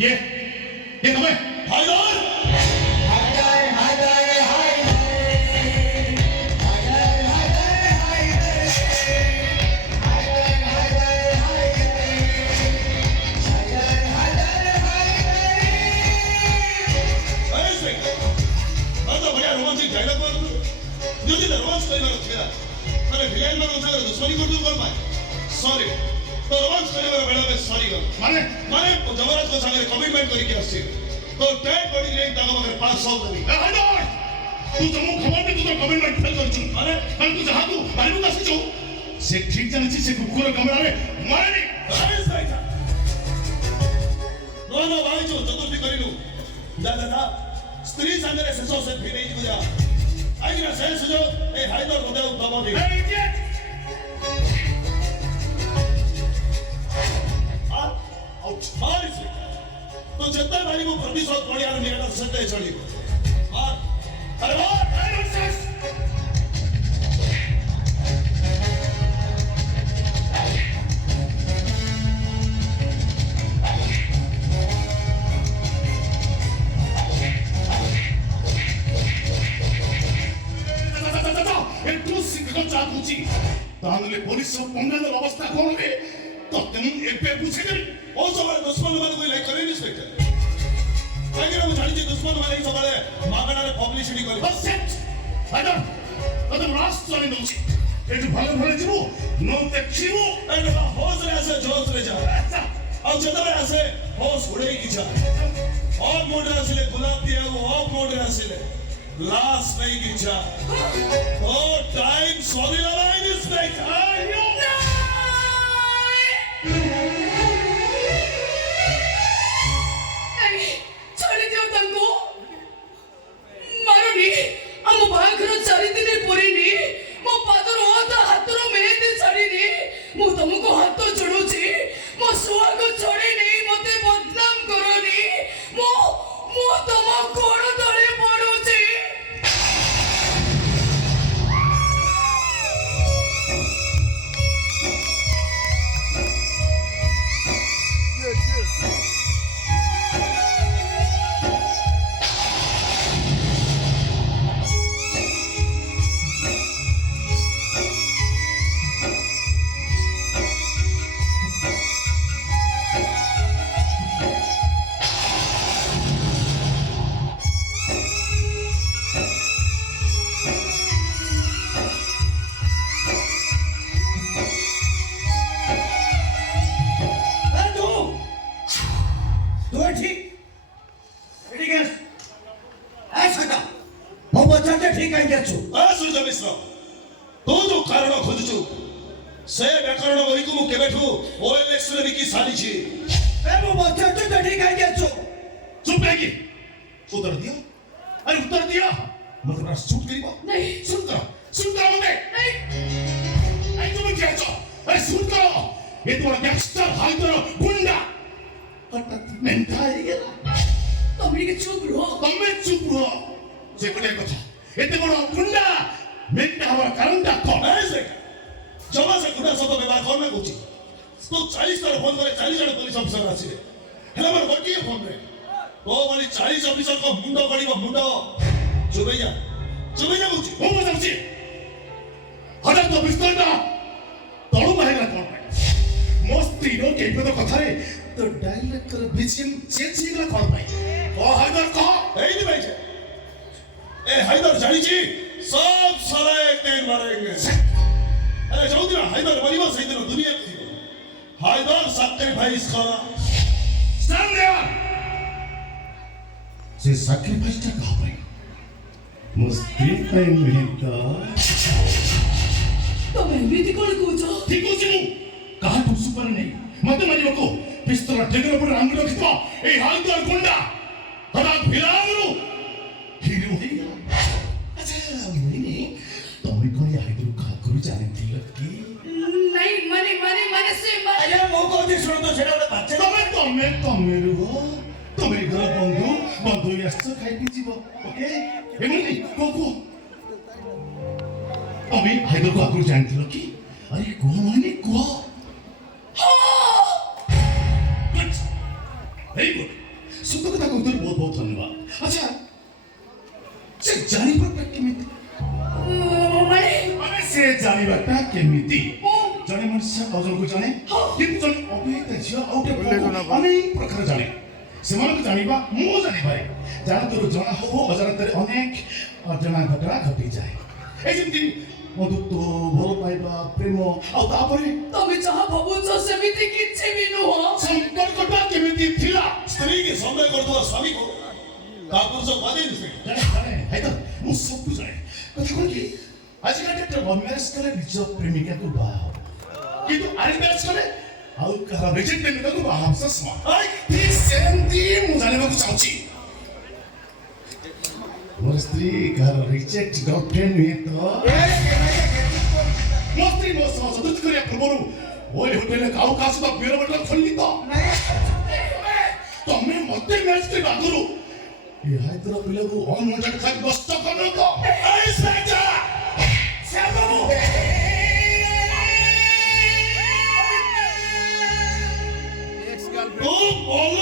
ये तुम्हें Haider romantic dialogue যদি রোমান্স করিবার ଥିଲା মানে ভিলেন মান উঠা করে দুশ্মনী করদু কোন পায় সরি তো রোমান্স করিবার বেলা সরি গল মানে জবরদস্ত को सामने कमिटमेंट करके আসছে तो डेड बॉडी रे दागा मगर पास सॉल्व करी हाइदर तू तो मु खबर दे तू तो कमिटमेंट फेल करछु अरे तू जहां तू बारी मुंह आसी जो से ठीक जाने से कुकुर कमरा रे मारनी अरे साइजा नो भाई जो चतुर्थी करिनु जा स्त्री सामने से सो से फिरे जुया आई ना सेंस जो ए हाइदर बदे दबा दे ए इडियट आउट मार इसे तो जितना बारी को प्रतिशोध पड़े यार मेरा सत्य चली मार अरे मार नॉनसेंस तांगले पुलिस पंगल अवस्था कौन है तो तुम एपे पूछे नहीं ओ सब दुश्मन वाले कोई लाइक करे नहीं इंस्पेक्टर आगे ना जानी चाहिए दुश्मन वाले ही सब वाले मागना रे पब्लिसिटी करे बस सेट अगर तो तुम राष्ट्र चले दो ये जो भले भले जीवो नो देखिवो एंड ना होश रे ऐसे जोश रे जा अब जब रे ऐसे होश उड़ेगी जा और मोड़ रे ऐसे गुलाब दिया वो और मोड़ रे ऐसे लास्ट नहीं गिजा oh time sorry line is like छोड़ दियो तंको मारो नी हम बांखरो चारि दिन पुरी नी मो पादरो हातरो मेहंदी छड़ी नी मु तुमको हाथ जोड़ू छी मो सुआ को छोड़ी नी मते बदनाम करो नी मो तुम कोण तळे पडू छी ठीक है क्या छु सूर्य मिश्र तो जो कारण खोजु से व्याकरण वही को मु केबेठु ओएलएक्स रे विकी साली छी ए मो बच्चा तो ठीक है क्या छु चुप रही उत्तर दिया अरे उत्तर दिया मतलब शूट करीबो नहीं सुन करो मते नहीं आई तुम क्या छो अरे सुन करो ये तुम्हारा गैंगस्टर हाइदर गुंडा मेंटा गेला तुमरी के चुप रहो से कोटे कथा एते बड़ गुंडा मेंटा हमारा कारणटा कौन है से जमा से गुंडा सब व्यवहार करना कुछ तो 40 तर फोन करे 40 जन पुलिस ऑफिसर आसीले हेला मोर गोटी फोन रे तो वाली 40 ऑफिसर को मुंडो गड़ीबो मुंडो चुबैया कुछ हो बजाउची हटा तो पिस्तौलटा तळु बाहेर कोन मस्ती नो केइपे तो कथा रे तो डायलॉग कर बीचम चेंज हिगला कोन भाई ओ हाइदर कह एई नि भाई ए हाइदर जानी जी सब सारा एक दिन मारेंगे अरे जो दिन हाइदर मरिबो सही दिन दुनिया की हाइदर सैक्रिफाइस करा स्टैंड देयर से सैक्रिफाइस टा कहा भाई मस्ती टाइम मिलता तो मैं भी कोन कोचो ठीक हो छी कहा तुम सुपर नहीं मत मरिबो को पिस्तौल टेगर पर आंगुल रखितो ए हाइदर गुंडा हदा फिराउनु हीरो ही नहीं माने से अरे मो को दे सुन तो सेरा बाच्चा तमे रुहो तमे घर बंधु यास्तो खाइ पि जीवो ओके एमनी को तमे हाइदर को आगु जानथिलो कि अरे को माने को हां गुड वेरी गुड ଏମିତି ମୁଁ ଜଣେ ମଣିଷ ଆଉ ଜଣକୁ ଜାଣେ ହଁ। କିନ୍ତୁ ଜଣେ ଅବିବାହିତ ଝିଅ ଆଉ ଗୋଟେ ପୁଅକୁ ଅନେକ ପ୍ରକାର ଜାଣେ ସେମାନଙ୍କୁ ଜାଣିବା ମୁଁ ଜାଣିପାରେ ଜାଣତରୁ ଜଣା ହଉ ଅଜାଣତରେ ଅନେକ ଅଜଣା ଘଟଣା ଘଟିଯାଏ ଏ ଯେମିତି ବନ୍ଧୁତ୍ୱ ଭଲ ପାଇବା ପ୍ରେମ ଆଉ ତାପରେ ତମେ ଯାହା ଭାବୁଛ ସେମିତି କିଛି ବି ନୁହଁ ସମ୍ପର୍କଟା କେମିତି ଥିଲା ସ୍ତ୍ରୀ କି ସନ୍ଦେହ କରୁଥିବା ସ୍ୱାମୀକୁ ତା ପୁରୁଷ ବାଜେନି ସେ ଜାଣେ ଜାଣେ ଭାଇ ତ ମୁଁ ସବୁ ଜାଣେ କଥା କଣ କି ଆଜିକା ଡେଟ୍ରେ ଲଭ୍ ମ୍ୟାରେଜ୍ କଲେ ନିଜ ପ୍ରେମିକାକୁ ବାହା ହବ କିନ୍ତୁ ଆରେଞ୍ଜ ମ୍ୟାରେଜ୍ କଲେ ଆଉ କାହାର ରିଜେକ୍ଟ ପ୍ରେମିକାକୁ ବାହା ହବ ସମାନ ଠିକ୍ ସେମିତି ମୁଁ ଜାଣିବାକୁ ଚାହୁଁଛି ମୋର ସ୍ତ୍ରୀ କାହାର ରିଜେକ୍ଟ ଗର୍ଲଫ୍ରେଣ୍ଡ ନୁହେଁ ତ ମୋ ସ୍ତ୍ରୀ ମୋ ସହ ସଦୃଶ କରିବା ପୂର୍ବରୁ ওই হোটেলে কাউ কাছে তো বিয়ের বটল খুললি তো তুমি মতে ম্যাচ কে বাগুরু এই হায়দ্রা পিলাবু অনমজাট খাই নষ্ট করো তো এই সাজা সাবাবু ତୁ ଭଲ